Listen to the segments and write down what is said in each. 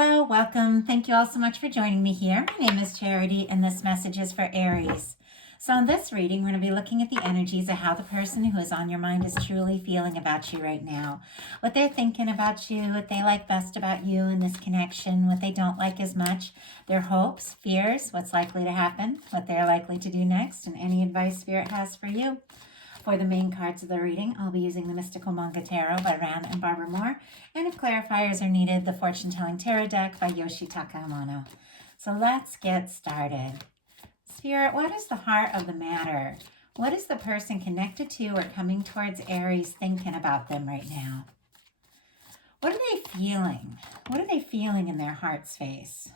Hello, welcome. Thank you all so much for joining me here. My name is Charity, and this message is for Aries. So in this reading, we're going to be looking at the energies of how the person who is on your mind is truly feeling about you right now. What they're thinking about you, what they like best about you in this connection, what they don't like as much, their hopes, fears, what's likely to happen, what they're likely to do next, and any advice Spirit has for you. For the main cards of the reading, I'll be using the Mystical Manga Tarot by Ran and Barbara Moore, and if clarifiers are needed, the Fortune Telling Tarot deck by Yoshitaka Amano. So let's get started. Spirit, what is the heart of the matter? What is the person connected to or coming towards Aries thinking about them right now? What are they feeling? What are they feeling in their heart space?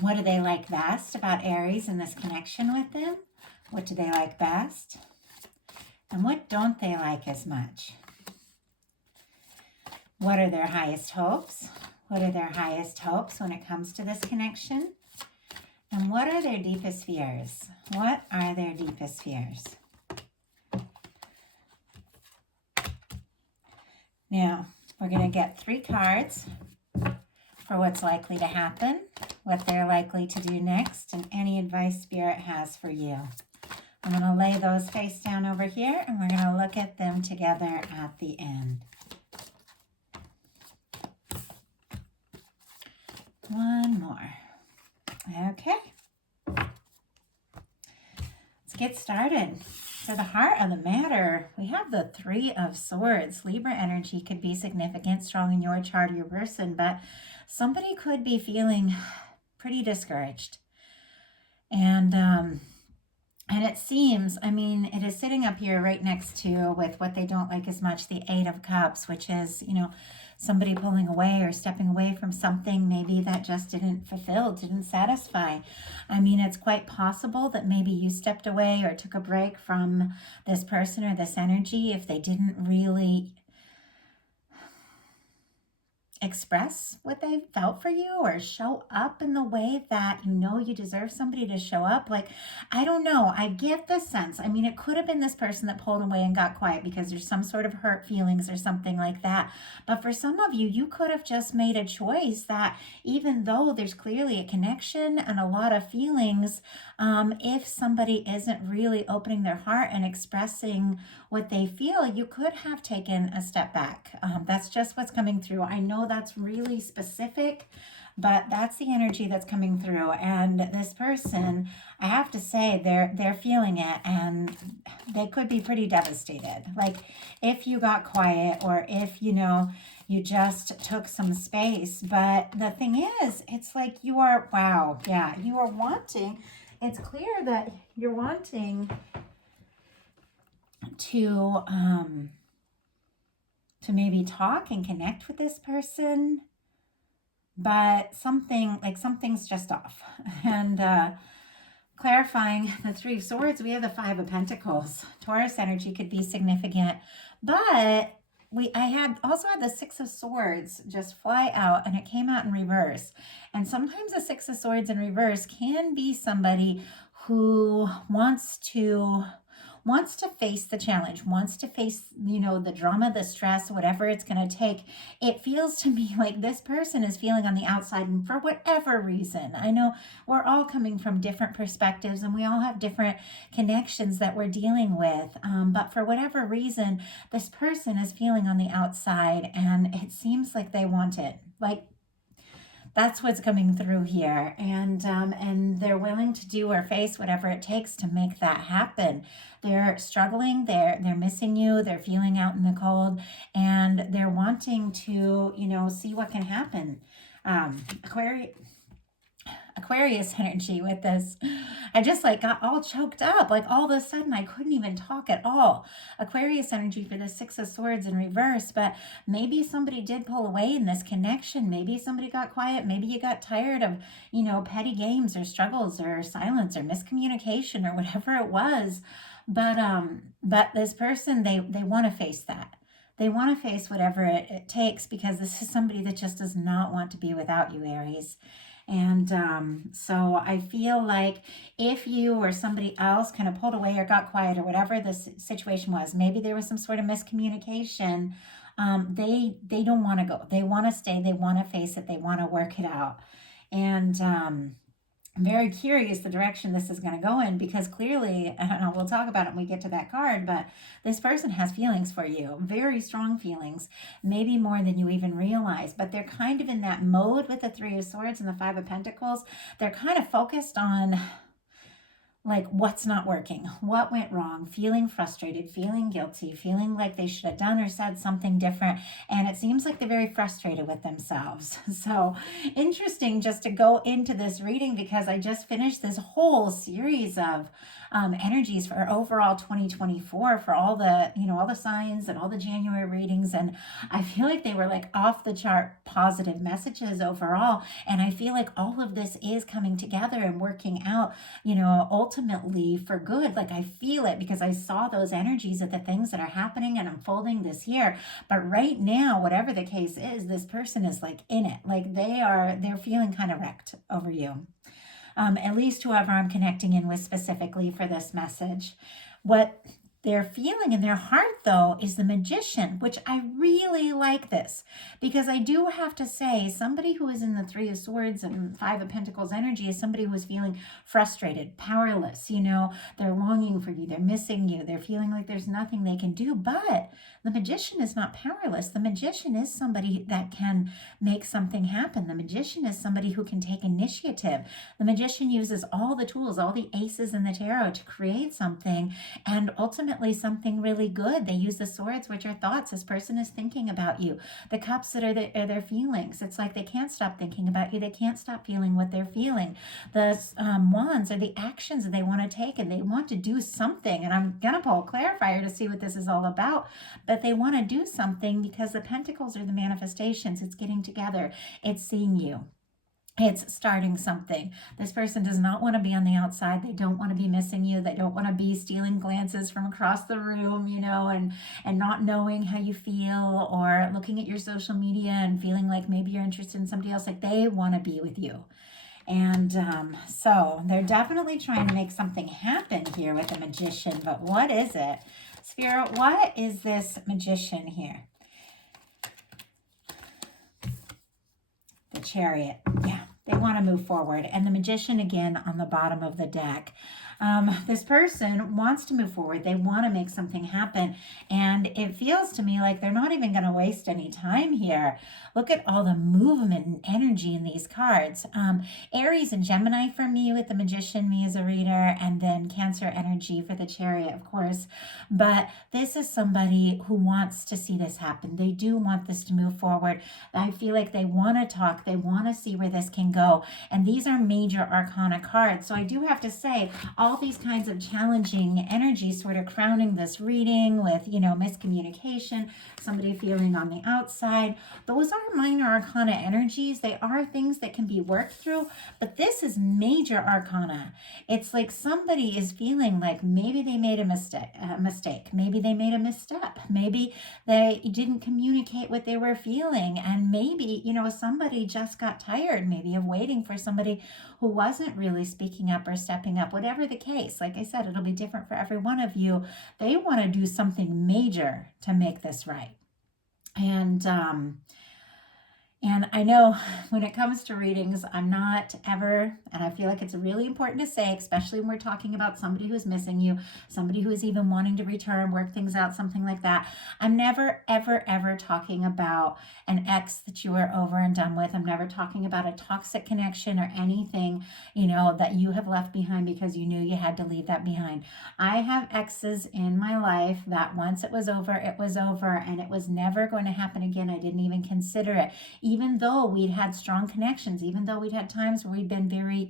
What do they like best about Aries and this connection with them? What do they like best? And what don't they like as much? What are their highest hopes? What are their highest hopes when it comes to this connection? And what are their deepest fears? What are their deepest fears? Now, we're going to get 3 cards for what's likely to happen, what they're likely to do next, and any advice Spirit has for you. I'm going to lay those face down over here, and we're going to look at them together at the end. One more. Okay. Let's get started. For the heart of the matter, we have the 3 of Swords. Libra energy could be significant, strong in your chart or your person, but somebody could be feeling pretty discouraged. And it seems, I mean, it is sitting up here right next to, with what they don't like as much, the 8 of Cups, which is, somebody pulling away or stepping away from something maybe that just didn't fulfill, didn't satisfy. I mean, it's quite possible that maybe you stepped away or took a break from this person or this energy if they didn't really express what they felt for you or show up in the way that you deserve somebody to show up. Like, I don't know. I get the sense. I mean, it could have been this person that pulled away and got quiet because there's some sort of hurt feelings or something like that. But for some of you, you could have just made a choice that even though there's clearly a connection and a lot of feelings, if somebody isn't really opening their heart and expressing what they feel, you could have taken a step back. That's just what's coming through. I know that's really specific, but that's the energy that's coming through. And this person, I have to say, they're feeling it, and they could be pretty devastated. Like, if you got quiet, or if you just took some space. But the thing is, it's like you are wanting. It's clear that you're wanting to maybe talk and connect with this person, but something's just off. And clarifying the 3 of Swords, we have the 5 of Pentacles. Taurus energy could be significant, but I also had the 6 of Swords just fly out, and it came out in reverse. And sometimes the 6 of Swords in reverse can be somebody who wants to face the challenge, wants to face, the drama, the stress, whatever it's going to take. It feels to me like this person is feeling on the outside, and for whatever reason, I know we're all coming from different perspectives and we all have different connections that we're dealing with. But for whatever reason, this person is feeling on the outside, and it seems like they want it. Like, that's what's coming through here, and they're willing to do or face whatever it takes to make that happen. They're struggling, they're missing you, they're feeling out in the cold, and they're wanting to, see what can happen. Aquarius energy with this. I just got all choked up. Like, all of a sudden I couldn't even talk at all. Aquarius energy for the 6 of Swords in reverse, but maybe somebody did pull away in this connection. Maybe somebody got quiet. Maybe you got tired of, petty games or struggles or silence or miscommunication or whatever it was. But this person, they want to face that. They want to face whatever it takes, because this is somebody that just does not want to be without you, Aries. And so I feel like if you or somebody else kind of pulled away or got quiet or whatever the situation was, maybe there was some sort of miscommunication, they don't want to go. They want to stay. They want to face it. They want to work it out. And I'm very curious the direction this is going to go in, because clearly, I don't know, we'll talk about it when we get to that card, but this person has feelings for you, very strong feelings, maybe more than you even realize. But they're kind of in that mode with the Three of Swords and the Five of Pentacles. They're kind of focused on like what's not working, what went wrong, feeling frustrated, feeling guilty, feeling like they should have done or said something different. And it seems like they're very frustrated with themselves. So interesting just to go into this reading, because I just finished this whole series of energies for overall 2024 for all the, all the signs and all the January readings. And I feel like they were like off the chart positive messages overall. And I feel like all of this is coming together and working out, ultimately for good. Like I feel it because I saw those energies of the things that are happening and unfolding this year. But right now, whatever the case is, this person is like in it. Like they're feeling kind of wrecked over you. At least whoever I'm connecting in with specifically for this message. What they're feeling in their heart, though, is the Magician, which I really like this, because I do have to say somebody who is in the Three of Swords and Five of Pentacles energy is somebody who is feeling frustrated, powerless. They're longing for you. They're missing you. They're feeling like there's nothing they can do. But the Magician is not powerless. The Magician is somebody that can make something happen. The Magician is somebody who can take initiative. The Magician uses all the tools, all the aces in the tarot to create something, and ultimately something really good. They use the swords, which are thoughts. This person is thinking about you. The cups that are their feelings. It's like they can't stop thinking about you. They can't stop feeling what they're feeling. The wands are the actions that they want to take, and they want to do something. And I'm going to pull a clarifier to see what this is all about. But they want to do something because the pentacles are the manifestations. It's getting together. It's seeing you. It's starting something. This person does not want to be on the outside. They don't want to be missing you. They don't want to be stealing glances from across the room, and not knowing how you feel, or looking at your social media and feeling like maybe you're interested in somebody else. Like they want to be with you. And so they're definitely trying to make something happen here with the Magician. But what is it? Spirit, what is this Magician here? The Chariot. Yeah, they want to move forward. And the Magician again on the bottom of the deck. This person wants to move forward. They want to make something happen. And it feels to me like they're not even going to waste any time here. Look at all the movement and energy in these cards. Aries and Gemini for me with the Magician, me as a reader, and then Cancer energy for the Chariot, of course. But this is somebody who wants to see this happen. They do want this to move forward. I feel like they want to talk. They want to see where this can go. And these are major arcana cards. So I do have to say, all these kinds of challenging energies sort of crowning this reading with, miscommunication, somebody feeling on the outside. Those are minor arcana energies. They are things that can be worked through, but this is major arcana. It's like somebody is feeling like maybe they made a mistake. Maybe they made a misstep. Maybe they didn't communicate what they were feeling. And maybe, somebody just got tired maybe of waiting for somebody who wasn't really speaking up or stepping up. Whatever the case, like I said, it'll be different for every one of you. They want to do something major to make this right. And I know when it comes to readings, I'm not ever, and I feel like it's really important to say, especially when we're talking about somebody who's missing you, somebody who is even wanting to return, work things out, something like that. I'm never, ever, ever talking about an ex that you are over and done with. I'm never talking about a toxic connection or anything, that you have left behind because you knew you had to leave that behind. I have exes in my life that once it was over, and it was never going to happen again. I didn't even consider it. Even though we'd had strong connections, even though we'd had times where we'd been very,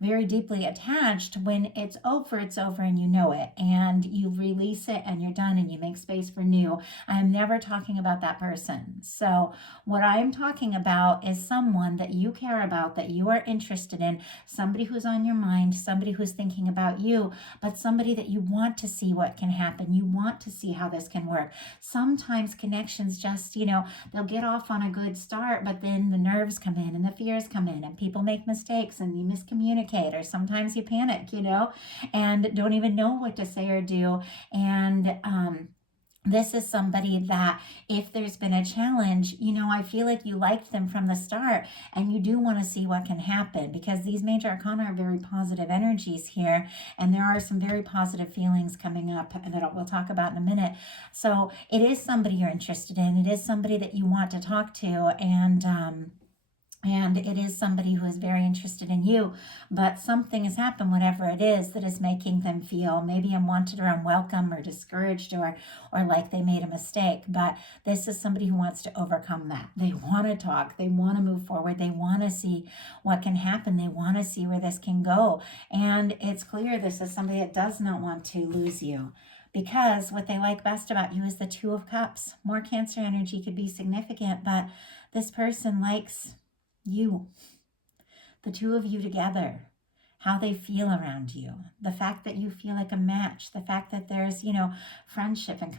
very deeply attached, when it's over, and you know it, and you release it and you're done and you make space for new. I'm never talking about that person. So what I'm talking about is someone that you care about, that you are interested in, somebody who's on your mind, somebody who's thinking about you, but somebody that you want to see what can happen. You want to see how this can work. Sometimes connections just, they'll get off on a good start, but then the nerves come in and the fears come in and people make mistakes and you miscommunicate, or sometimes you panic, and don't even know what to say or do. And This is somebody that if there's been a challenge, I feel like you liked them from the start and you do want to see what can happen, because these major arcana are very positive energies here, and there are some very positive feelings coming up that we'll talk about in a minute. So it is somebody you're interested in. It is somebody that you want to talk to, and it is somebody who is very interested in you, but something has happened, whatever it is, that is making them feel maybe unwanted or unwelcome or discouraged, or like they made a mistake. But this is somebody who wants to overcome that. They want to talk. They want to move forward. They want to see what can happen. They want to see where this can go. And it's clear this is somebody that does not want to lose you, because what they like best about you is the Two of Cups. More Cancer energy could be significant, but this person likes you, the two of you together, how they feel around you, the fact that you feel like a match, the fact that there's, friendship and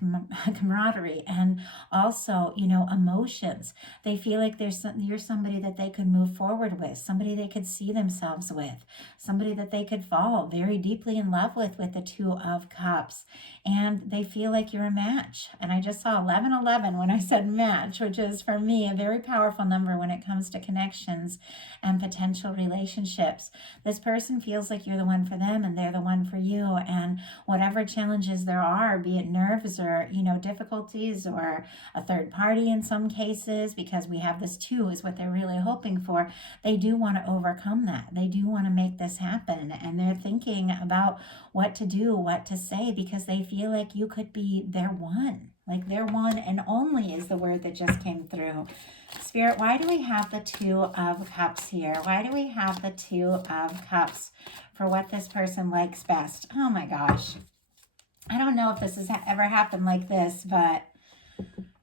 camaraderie, and also, emotions. They feel like you're somebody that they could move forward with, somebody they could see themselves with, somebody that they could fall very deeply in love with the Two of Cups. And they feel like you're a match. And I just saw 1111 when I said match, which is for me a very powerful number when it comes to connections and potential relationships. This person feels like you're the one for them and they're the one for you, and whatever challenges there are, be it nerves or difficulties or a third party in some cases, because we have this two is what they're really hoping for, they do want to overcome that. They do want to make this happen, and they're thinking about what to do, what to say, because they feel like you could be their one. Like their one and only is the word that just came through. Spirit, why do we have the Two of Cups here? Why do we have the Two of Cups for what this person likes best? Oh my gosh. I don't know if this has ever happened like this, but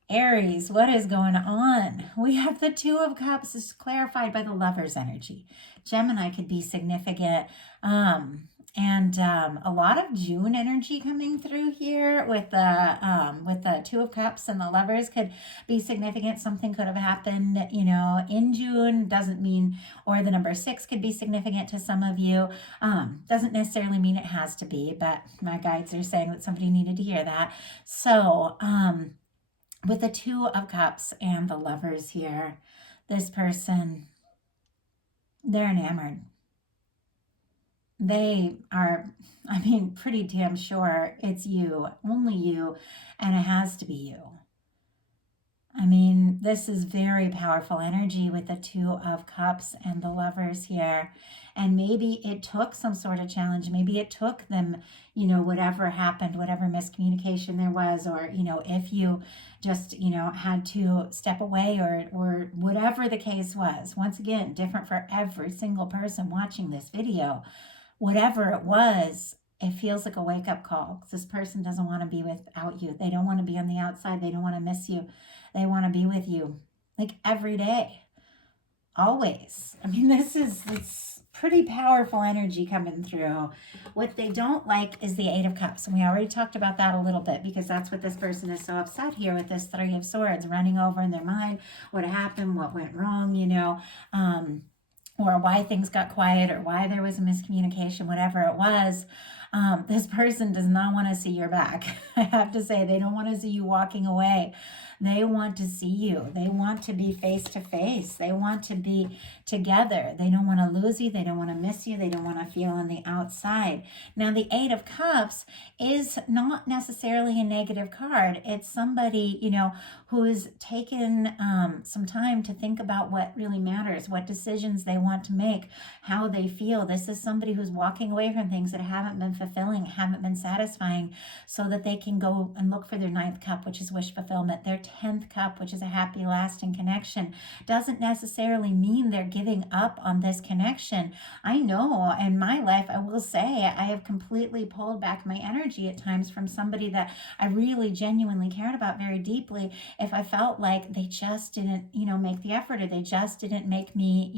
Aries, what is going on? We have the Two of Cups. This is clarified by the Lover's energy. Gemini could be significant. And a lot of June energy coming through here with the Two of Cups, and the Lovers could be significant. Something could have happened, in June. Doesn't mean, or the number 6 could be significant to some of you. Doesn't necessarily mean it has to be, but my guides are saying that somebody needed to hear that. So, with the Two of Cups and the Lovers here, this person, they're enamored. They are, pretty damn sure it's you, only you, and it has to be you. This is very powerful energy with the Two of Cups and the Lovers here. And maybe it took some sort of challenge. Maybe it took them, whatever happened, whatever miscommunication there was, or, if you just, had to step away, or whatever the case was. Once again, different for every single person watching this video. Whatever it was, it feels like a wake-up call, because this person doesn't want to be without you. They don't want to be on the outside. They don't want to miss you. They want to be with you, like every day, always. It's pretty powerful energy coming through. What they don't like is the Eight of Cups, and we already talked about that a little bit, because that's what this person is so upset here with this Three of Swords running over in their mind. What happened? What went wrong? Or why things got quiet, or why there was a miscommunication, whatever it was. This person does not want to see your back. I have to say, they don't want to see you walking away. They want to see you. They want to be face to face. They want to be together. They don't want to lose you. They don't want to miss you. They don't want to feel on the outside. Now, the Eight of Cups is not necessarily a negative card. It's somebody, who's taken some time to think about what really matters, what decisions they want to make, how they feel. This is somebody who's walking away from things that haven't been fulfilling, haven't been satisfying, so that they can go and look for their 9th cup, which is wish fulfillment, their 10th cup, which is a happy, lasting connection. Doesn't necessarily mean they're giving up on this connection. I know in my life, I will say, I have completely pulled back my energy at times from somebody that I really genuinely cared about very deeply, if I felt like they just didn't, make the effort, or they just didn't make me,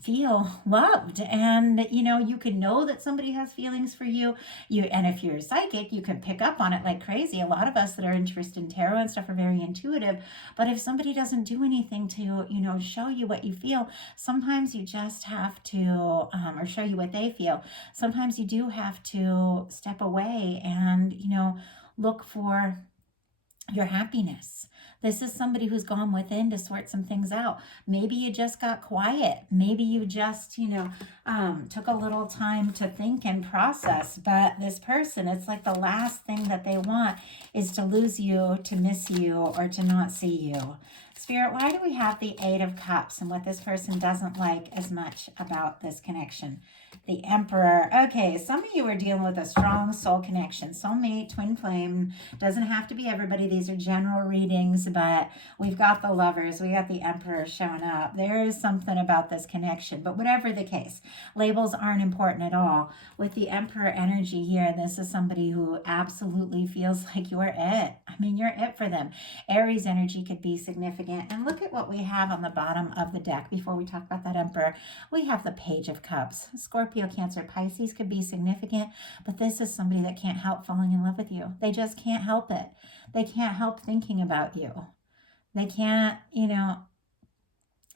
feel loved. And you can know that somebody has feelings for you, and if you're psychic, you can pick up on it like crazy. A lot of us that are interested in tarot and stuff are very intuitive, but if somebody doesn't do anything to show you what you feel, sometimes you just have to or show you what they feel, sometimes you do have to step away and look for your happiness. This is somebody who's gone within to sort some things out. Maybe you just got quiet. Maybe you just, took a little time to think and process. But this person, it's like the last thing that they want is to lose you, to miss you, or to not see you. Spirit, why do we have the Eight of Cups and what this person doesn't like as much about this connection? The Emperor. Okay, some of you are dealing with a strong soul connection. Soulmate, twin flame. Doesn't have to be everybody. These are general readings, but we've got the Lovers. We got the Emperor showing up. There is something about this connection. But whatever the case, labels aren't important at all. With the Emperor energy here, this is somebody who absolutely feels like you're it. I mean, you're it for them. Aries energy could be significant. And look at what we have on the bottom of the deck before we talk about that Emperor. We have the Page of Cups. Scorpio, Cancer, Pisces could be significant, but this is somebody that can't help falling in love with you. They just can't help it. They can't help thinking about you. They can't,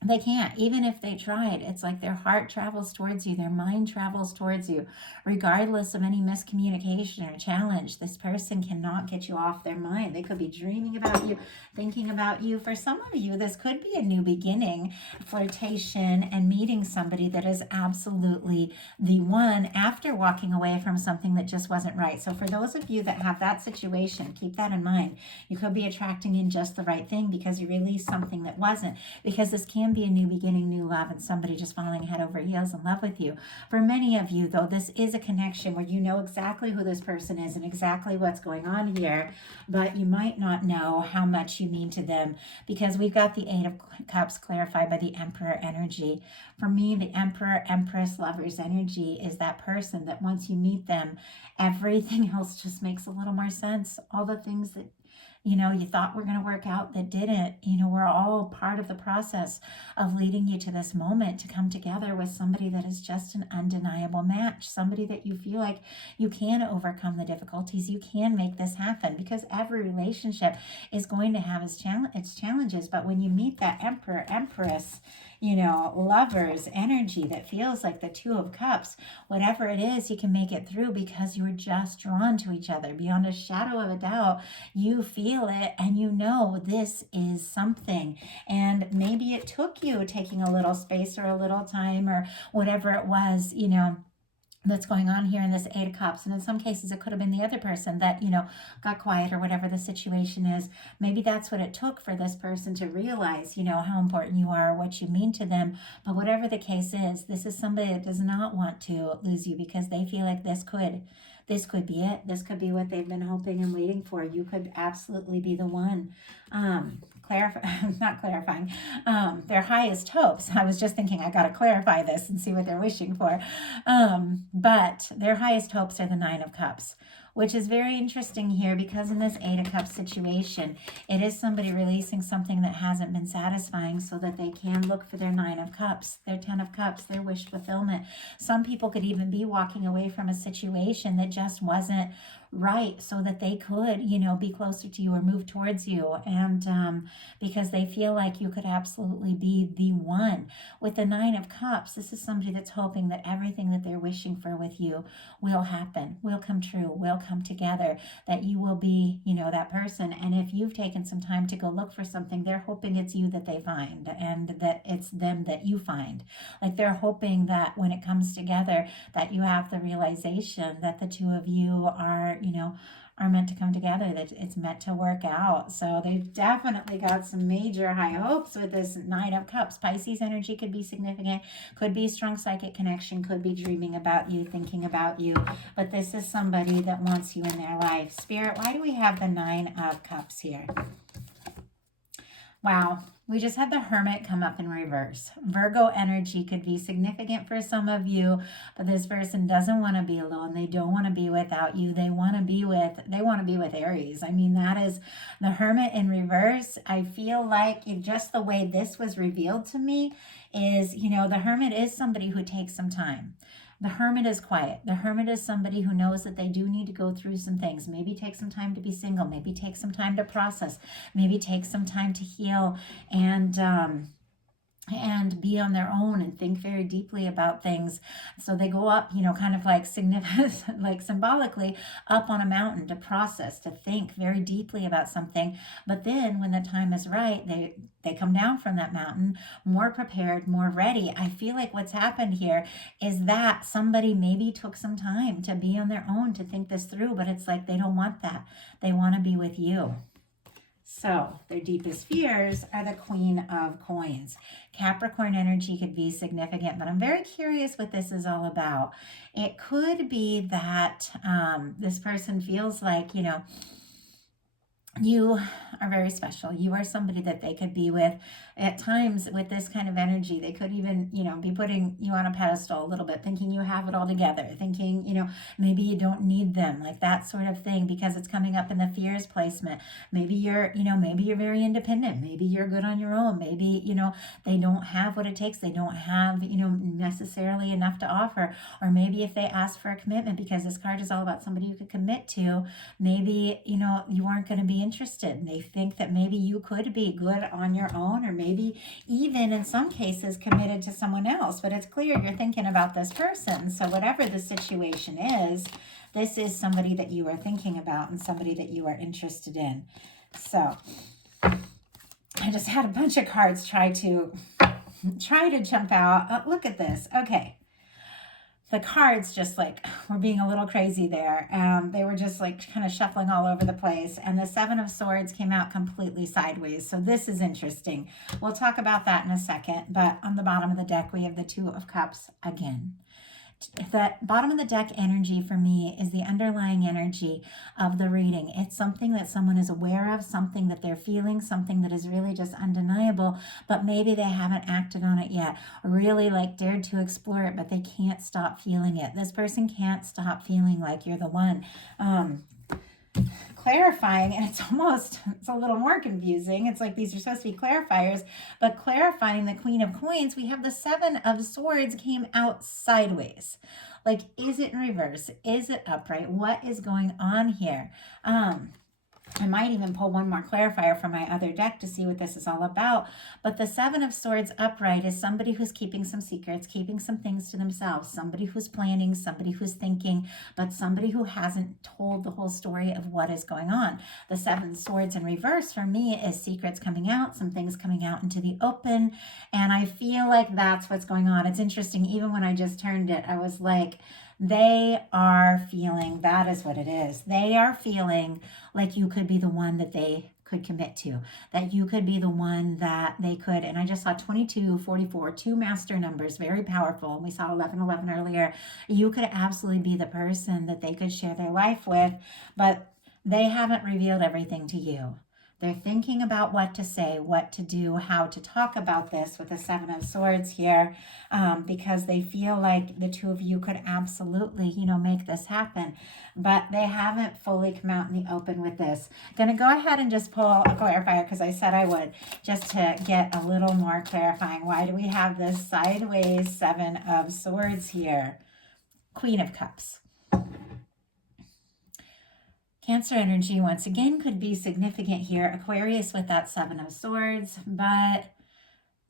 they can't. Even if they tried, it's like their heart travels towards you, their mind travels towards you. Regardless of any miscommunication or challenge, this person cannot get you off their mind. They could be dreaming about you, thinking about you. For some of you, this could be a new beginning, flirtation, and meeting somebody that is absolutely the one after walking away from something that just wasn't right. So for those of you that have that situation, keep that in mind. You could be attracting in just the right thing because you released something that wasn't, because this can be a new beginning, new love, and somebody just falling head over heels in love with you. For many of you, though, this is a connection where you know exactly who this person is and exactly what's going on here, but you might not know how much you mean to them because we've got the Eight of Cups clarified by the Emperor energy. For me, the Emperor, Empress, Lovers energy is that person that once you meet them, everything else just makes a little more sense. All the things that you thought were going to work out that didn't. We're all part of the process of leading you to this moment to come together with somebody that is just an undeniable match, somebody that you feel like you can overcome the difficulties, you can make this happen, because every relationship is going to have its challenges. But when you meet that Emperor, Empress, Lovers energy that feels like the Two of Cups, whatever it is, you can make it through because you're just drawn to each other beyond a shadow of a doubt. You feel it and this is something. And maybe it took you taking a little space or a little time or whatever it was, that's going on here in this Eight of Cups. And in some cases, it could have been the other person that, got quiet or whatever the situation is. Maybe that's what it took for this person to realize, how important you are, what you mean to them. But whatever the case is, this is somebody that does not want to lose you because they feel like this could be it. This could be what they've been hoping and waiting for. You could absolutely be the one. Not clarifying, their highest hopes. I was just thinking I got to clarify this and see what they're wishing for. But their highest hopes are the Nine of Cups, which is very interesting here because in this Eight of Cups situation, it is somebody releasing something that hasn't been satisfying so that they can look for their Nine of Cups, their 10 of Cups, their wish fulfillment. Some people could even be walking away from a situation that just wasn't right so that they could, be closer to you or move towards you. And because they feel like you could absolutely be the one. With the Nine of Cups, this is somebody that's hoping that everything that they're wishing for with you will happen, will come true, will come together, that you will be, that person. And if you've taken some time to go look for something, they're hoping it's you that they find and that it's them that you find. Like they're hoping that when it comes together, that you have the realization that the two of you are meant to come together, that it's meant to work out. So they've definitely got some major high hopes with this Nine of Cups. Pisces energy could be significant, could be strong psychic connection, could be dreaming about you, thinking about you. But this is somebody that wants you in their life. Spirit, why do we have the Nine of Cups here? Wow, we just had the Hermit come up in reverse. Virgo energy could be significant for some of you, but this person doesn't want to be alone. They don't want to be without you. They want to be with Aries. I mean, that is the Hermit in reverse. I feel like just the way this was revealed to me is, the Hermit is somebody who takes some time. The Hermit is quiet. The Hermit is somebody who knows that they do need to go through some things. Maybe take some time to be single. Maybe take some time to process. Maybe take some time to heal. And and be on their own and think very deeply about things. So they go up, kind of like significant, like symbolically up on a mountain to process, to think very deeply about something. But then when the time is right, they come down from that mountain more prepared, more ready. I feel like what's happened here is that somebody maybe took some time to be on their own to think this through, but it's like they don't want that. They want to be with you. So their deepest fears are the Queen of Coins. Capricorn energy could be significant, but I'm very curious what this is all about. It could be that this person feels like, you are very special. You are somebody that they could be with. At times with this kind of energy, they could even, be putting you on a pedestal a little bit, thinking you have it all together, thinking, maybe you don't need them, like that sort of thing, because it's coming up in the fears placement. Maybe maybe you're very independent. Maybe you're good on your own. Maybe, they don't have what it takes. They don't have, necessarily enough to offer. Or maybe if they ask for a commitment, because this card is all about somebody you could commit to, maybe, you aren't going to be interested. They think that maybe you could be good on your own, or maybe even in some cases committed to someone else. But it's clear you're thinking about this person. So whatever the situation is, this is somebody that you are thinking about and somebody that you are interested in. So I just had a bunch of cards try to jump out. Look at this. Okay. The cards just like were being a little crazy there. They were just like kind of shuffling all over the place. And the Seven of Swords came out completely sideways. So this is interesting. We'll talk about that in a second. But on the bottom of the deck, we have the Two of Cups again. The bottom of the deck energy for me is the underlying energy of the reading. It's something that someone is aware of, something that they're feeling, something that is really just undeniable, but maybe they haven't acted on it yet, or really like dared to explore it, but they can't stop feeling it. This person can't stop feeling like you're the one. Clarifying, and it's a little more confusing. It's like these are supposed to be clarifiers, but clarifying the Queen of Coins, we have the Seven of Swords came out sideways. Like, is it in reverse? Is it upright? What is going on here? I might even pull one more clarifier from my other deck to see what this is all about. But the Seven of Swords upright is somebody who's keeping some secrets, keeping some things to themselves, somebody who's planning, somebody who's thinking, but somebody who hasn't told the whole story of what is going on. The Seven Swords in reverse for me is secrets coming out, some things coming out into the open. And I feel like that's what's going on. It's interesting. Even when I just turned it, I was like, they are feeling, that is what it is. They are feeling like you could be the one that they could commit to, that you could be the one that they could. And I just saw 22, 44, two master numbers, very powerful. And we saw 1111 earlier. You could absolutely be the person that they could share their life with, but they haven't revealed everything to you. They're thinking about what to say, what to do, how to talk about this with the Seven of Swords here, because they feel like the two of you could absolutely, make this happen. But they haven't fully come out in the open with this. Going to go ahead and just pull a clarifier because I said I would, just to get a little more clarifying. Why do we have this sideways Seven of Swords here? Queen of Cups. Cancer energy, once again, could be significant here. Aquarius with that Seven of Swords, but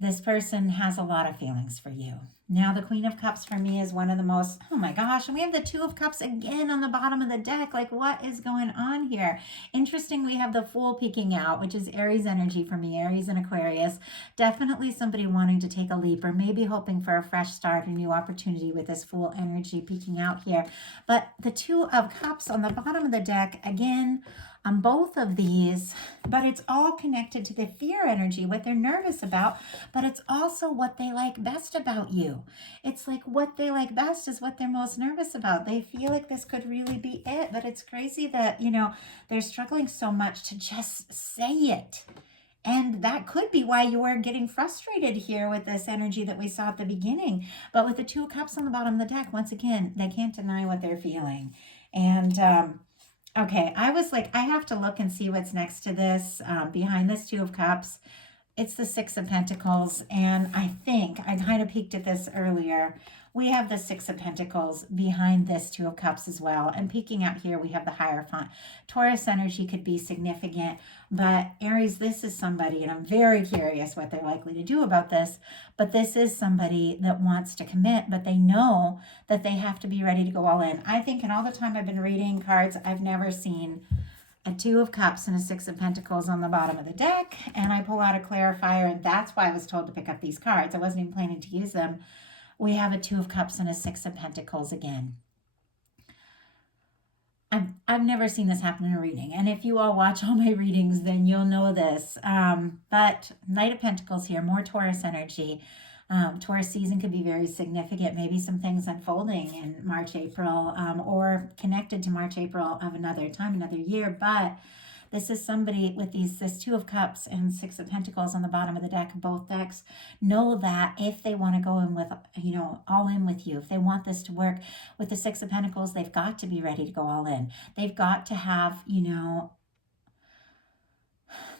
this person has a lot of feelings for you. Now, the Queen of Cups for me is one of the most, oh my gosh, and we have the Two of Cups again on the bottom of the deck. Like, what is going on here? Interesting, we have the Fool peeking out, which is Aries energy for me, Aries and Aquarius. Definitely somebody wanting to take a leap or maybe hoping for a fresh start, a new opportunity with this Fool energy peeking out here. But the Two of Cups on the bottom of the deck, again, on both of these, but it's all connected to the fear energy, what they're nervous about, but it's also what they like best about you. It's like what they like best is what they're most nervous about. They feel like this could really be it, but it's crazy that, they're struggling so much to just say it. And that could be why you are getting frustrated here with this energy that we saw at the beginning. But with the Two of Cups on the bottom of the deck, once again, they can't deny what they're feeling. And, okay, I was like, I have to look and see what's next to this, behind this Two of Cups. it's the Six of Pentacles, and I think I kind of peeked at this earlier. We have the Six of Pentacles behind this Two of Cups as well. And peeking out here, we have the Hierophant. Taurus energy could be significant, but Aries, this is somebody, and I'm very curious what they're likely to do about this, but this is somebody that wants to commit, but they know that they have to be ready to go all in. I think in all the time I've been reading cards, I've never seen a Two of Cups and a Six of Pentacles on the bottom of the deck, and I pull out a clarifier, and that's why I was told to pick up these cards. I wasn't even planning to use them. We have a Two of Cups and a Six of Pentacles again. I've never seen this happen in a reading, and if you all watch all my readings, then you'll know this. But Knight of Pentacles here, more Taurus energy. Taurus season could be very significant. Maybe some things unfolding in March, April, or connected to March, April of another time, another year. But this is somebody with this Two of Cups and Six of Pentacles on the bottom of the deck, both decks. Know that if they want to go in with, all in with you, if they want this to work with the Six of Pentacles, they've got to be ready to go all in. They've got to have,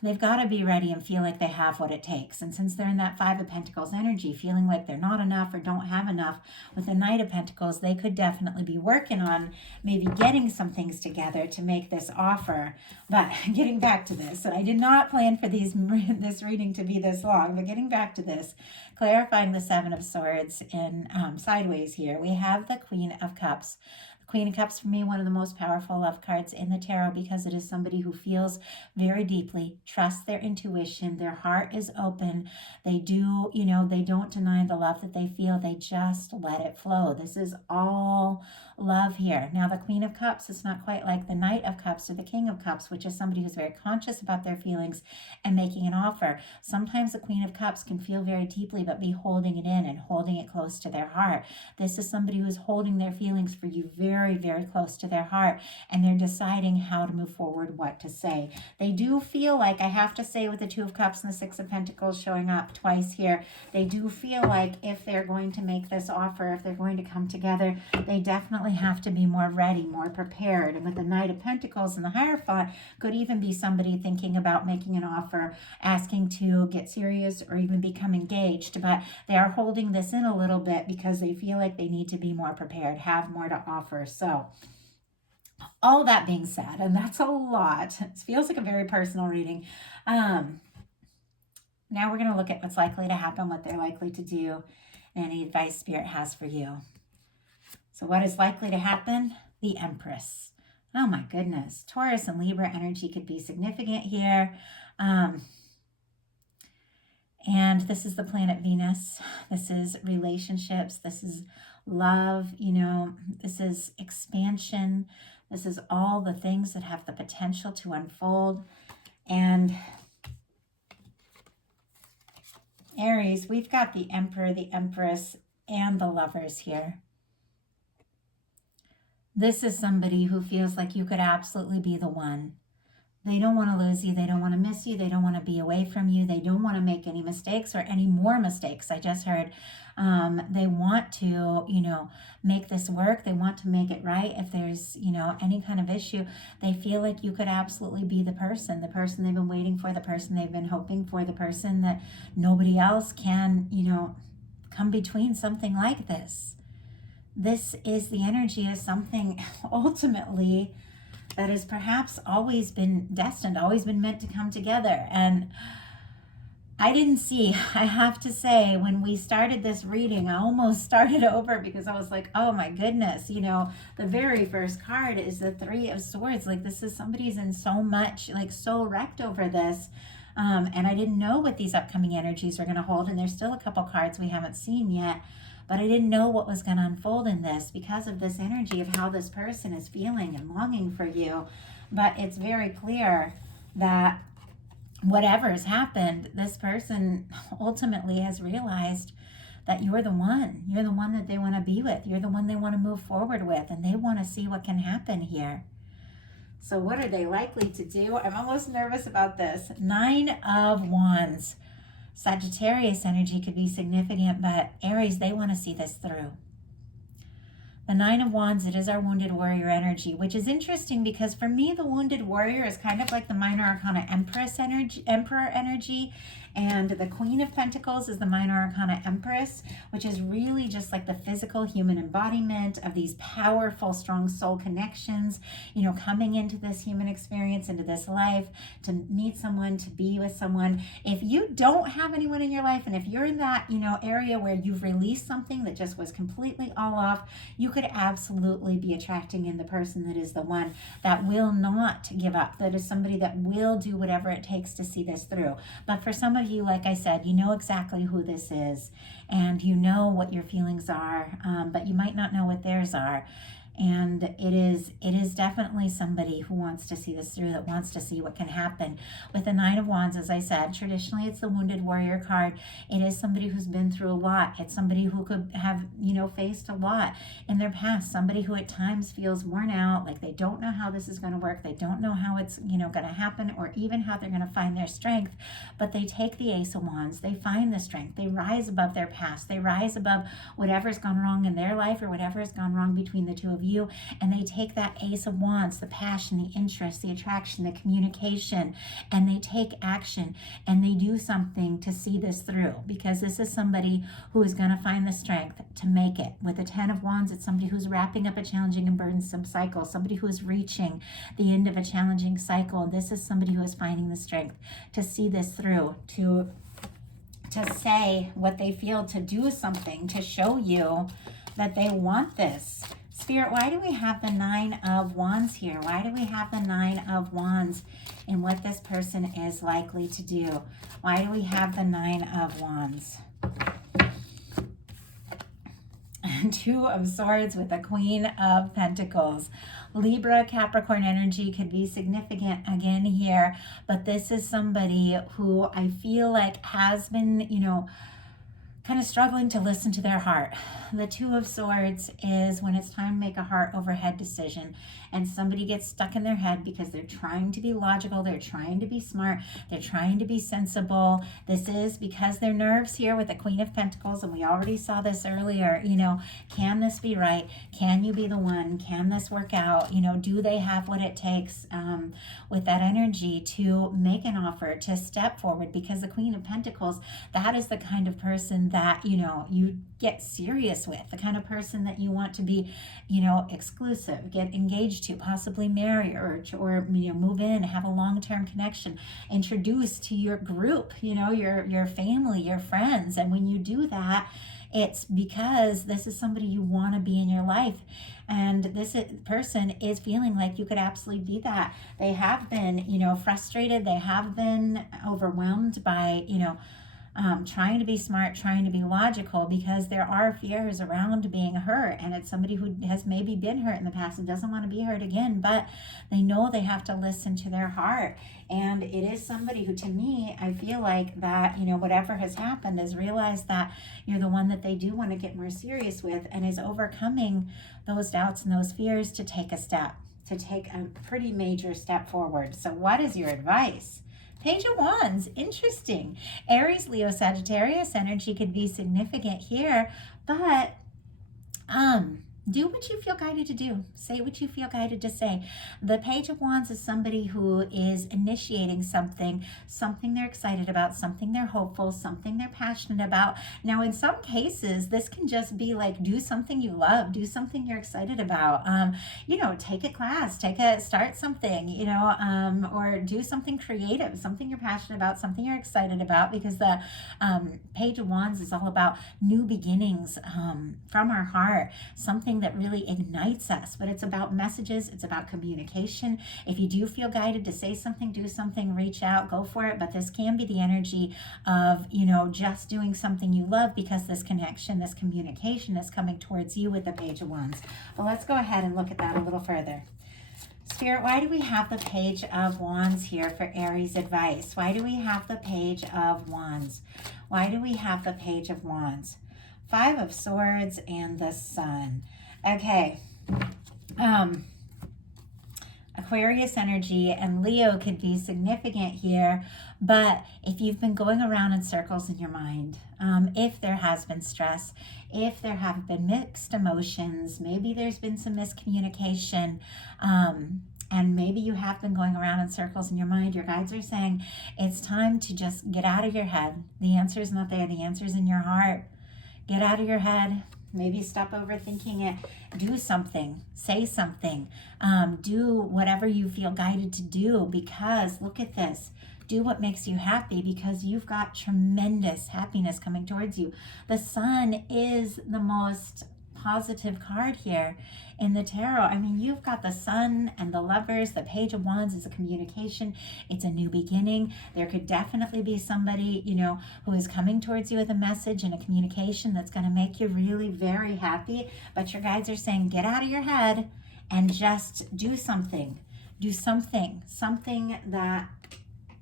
they've got to be ready and feel like they have what it takes. And since they're in that Five of Pentacles energy, feeling like they're not enough or don't have enough, with the Knight of Pentacles, they could definitely be working on maybe getting some things together to make this offer. But getting back to this, and I did not plan for this reading to be this long, but getting back to this, clarifying the Seven of Swords in sideways here, we have the Queen of Cups. Queen of Cups, for me, one of the most powerful love cards in the tarot, because it is somebody who feels very deeply, trusts their intuition, their heart is open. They do, they don't deny the love that they feel. They just let it flow. This is all love here. Now, the Queen of Cups is not quite like the Knight of Cups or the King of Cups, which is somebody who's very conscious about their feelings and making an offer. Sometimes the Queen of Cups can feel very deeply, but be holding it in and holding it close to their heart. This is somebody who's holding their feelings for you very, very close to their heart, and they're deciding how to move forward, what to say. They do feel like, I have to say, with the Two of Cups and the Six of Pentacles showing up twice here, they do feel like if they're going to make this offer, if they're going to come together, they definitely have to be more ready, more prepared. And with the Knight of Pentacles and the Hierophant, could even be somebody thinking about making an offer, asking to get serious or even become engaged, but they are holding this in a little bit because they feel like they need to be more prepared, have more to offer. So all that being said, and that's a lot, it feels like a very personal reading. Now we're going to look at what's likely to happen, what they're likely to do, and any advice Spirit has for you. So what is likely to happen? The Empress. Oh my goodness. Taurus and Libra energy could be significant here. And this is the planet Venus. This is relationships. This is love. This is expansion. This is all the things that have the potential to unfold. And Aries, we've got the Emperor, the Empress, and the Lovers here. This is somebody who feels like you could absolutely be the one. They don't want to lose you. They don't want to miss you. They don't want to be away from you. They don't want to make any mistakes or any more mistakes. I just heard they want to, make this work. They want to make it right. If there's, any kind of issue, they feel like you could absolutely be the person they've been waiting for, the person they've been hoping for, the person that nobody else can, come between something like this. This is the energy of something ultimately that has perhaps always been destined, always been meant to come together. And I didn't see, I have to say, when we started this reading, I almost started over because I was like, oh my goodness, the very first card is the Three of Swords. Like, this is somebody's in so much, like so wrecked over this. And I didn't know what these upcoming energies are going to hold. And there's still a couple cards we haven't seen yet. But I didn't know what was going to unfold in this because of this energy of how this person is feeling and longing for you. But it's very clear that whatever has happened, this person ultimately has realized that you're the one. You're the one that they want to be with. You're the one they want to move forward with. And they want to see what can happen here. So what are they likely to do? I'm almost nervous about this. Nine of Wands. Sagittarius energy could be significant, but Aries, they want to see this through. The Nine of Wands, it is our wounded warrior energy, which is interesting because for me, the wounded warrior is kind of like the minor arcana emperor energy. And the Queen of Pentacles is the minor arcana Empress, which is really just like the physical human embodiment of these powerful, strong soul connections, you know, coming into this human experience, into this life, to meet someone, to be with someone. If you don't have anyone in your life, and if you're in that, you know, area where you've released something that just was completely all off, you could absolutely be attracting in the person that is the one that will not give up, that is somebody that will do whatever it takes to see this through. But for some of you, like I said, you know exactly who this is, and you know what your feelings are, but you might not know what theirs are. And it is definitely somebody who wants to see this through, that wants to see what can happen. With the Nine of Wands, as I said, traditionally it's the wounded warrior card. It is somebody who's been through a lot. It's somebody who could have, you know, faced a lot in their past. Somebody who at times feels worn out, like they don't know how this is going to work. They don't know how it's, you know, going to happen, or even how they're going to find their strength. But they take the Ace of Wands. They find the strength. They rise above their past. They rise above whatever's gone wrong in their life, or whatever has gone wrong between the two of you. And they take that Ace of Wands, the passion, the interest, the attraction, the communication, and they take action, and they do something to see this through, because this is somebody who is going to find the strength to make it. With the Ten of Wands, it's somebody who's wrapping up a challenging and burdensome cycle, somebody who is reaching the end of a challenging cycle. This is somebody who is finding the strength to see this through, to say what they feel, to do something, to show you that they want this. Spirit, why do we have the Nine of Wands here? Why do we have the Nine of Wands in what this person is likely to do? Why do we have the Nine of Wands? Two of Swords with the Queen of Pentacles. Libra, Capricorn energy could be significant again here, but this is somebody who I feel like has been, you know, kind of struggling to listen to their heart. The Two of Swords is when it's time to make a heart over head decision, and somebody gets stuck in their head because they're trying to be logical, they're trying to be smart, they're trying to be sensible. This is because their nerves here with the Queen of Pentacles, and we already saw this earlier, you know, can this be right? Can you be the one? Can this work out? You know, do they have what it takes with that energy to make an offer, to step forward? Because the Queen of Pentacles, that is the kind of person that, you know, you get serious with, the kind of person that you want to be, you know, exclusive, get engaged to, possibly marry, or you know, move in, have a long-term connection, introduce to your group, you know, your family, your friends. And when you do that, it's because this is somebody you want to be in your life. And this person is feeling like you could absolutely be that. They have been, you know, frustrated. They have been overwhelmed by, you know, trying to be smart, trying to be logical, because there are fears around being hurt. And it's somebody who has maybe been hurt in the past and doesn't want to be hurt again, but they know they have to listen to their heart. And it is somebody who, to me, I feel like that, you know, whatever has happened, has realized that you're the one that they do want to get more serious with, and is overcoming those doubts and those fears to take a step, to take a pretty major step forward. So what is your advice? Page of Wands, interesting. Aries, Leo, Sagittarius energy could be significant here, but do what you feel guided to do. Say what you feel guided to say. The Page of Wands is somebody who is initiating something they're excited about, something they're hopeful, something they're passionate about. Now, in some cases, this can just be like, do something you love, do something you're excited about. You know, take a class, start something, you know, or do something creative, something you're passionate about, something you're excited about, because the Page of Wands is all about new beginnings from our heart, something that really ignites us. But it's about messages, it's about communication. If you do feel guided to say something, do something, reach out, go for it. But this can be the energy of, you know, just doing something you love, because this connection, this communication is coming towards you with the Page of Wands. But let's go ahead and look at that a little further. Spirit, why do we have the Page of Wands here for Aries advice? Why do we have the Page of Wands? Why do we have the Page of Wands? Five of Swords and the Sun. Okay. Aquarius energy and Leo could be significant here, but if you've been going around in circles in your mind, if there has been stress, if there have been mixed emotions, maybe there's been some miscommunication, and maybe you have been going around in circles in your mind, your guides are saying it's time to just get out of your head. The answer is not there. The answer is in your heart. Get out of your head. Maybe stop overthinking it. Do something. Say something. Do whatever you feel guided to do, because look at this. Do what makes you happy, because you've got tremendous happiness coming towards you. The sun is the most positive card here in the tarot. I mean, you've got the sun and the lovers. The page of wands is a communication. It's a new beginning. There could definitely be somebody, who is coming towards you with a message and a communication that's going to make you really very happy. But your guides are saying, get out of your head and just do something. Do something that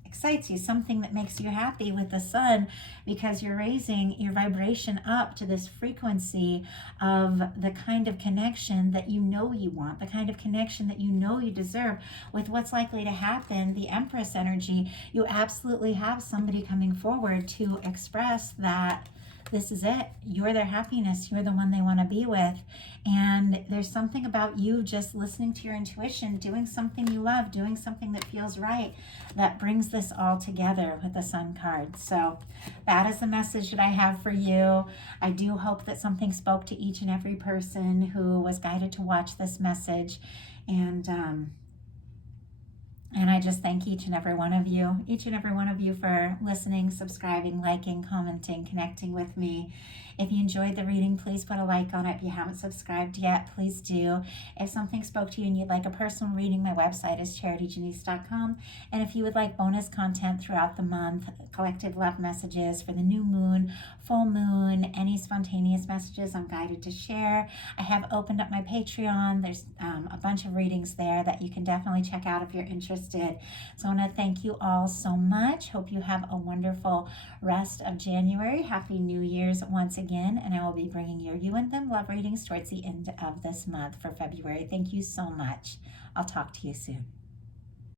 excites you, something that makes you happy with the sun, because you're raising your vibration up to this frequency of the kind of connection that you want, the kind of connection that you deserve. With what's likely to happen, the Empress energy, you absolutely have somebody coming forward to express that this is it. You're their happiness. You're the one they want to be with. And there's something about you just listening to your intuition, doing something you love, doing something that feels right, that brings this all together with the Sun card. So that is the message that I have for you. I do hope that something spoke to each and every person who was guided to watch this message. And I just thank each and every one of you for listening, subscribing, liking, commenting, connecting with me. If you enjoyed the reading, please put a like on it. If you haven't subscribed yet, please do. If something spoke to you and you'd like a personal reading, my website is charityjanice.com. And if you would like bonus content throughout the month, collective love messages for the new moon, full moon, any spontaneous messages I'm guided to share, I have opened up my Patreon. There's a bunch of readings there that you can definitely check out if you're interested. So I want to thank you all so much. Hope you have a wonderful rest of January. Happy New Year's once again. And I will be bringing you and them love readings towards the end of this month for February. Thank you so much. I'll talk to you soon.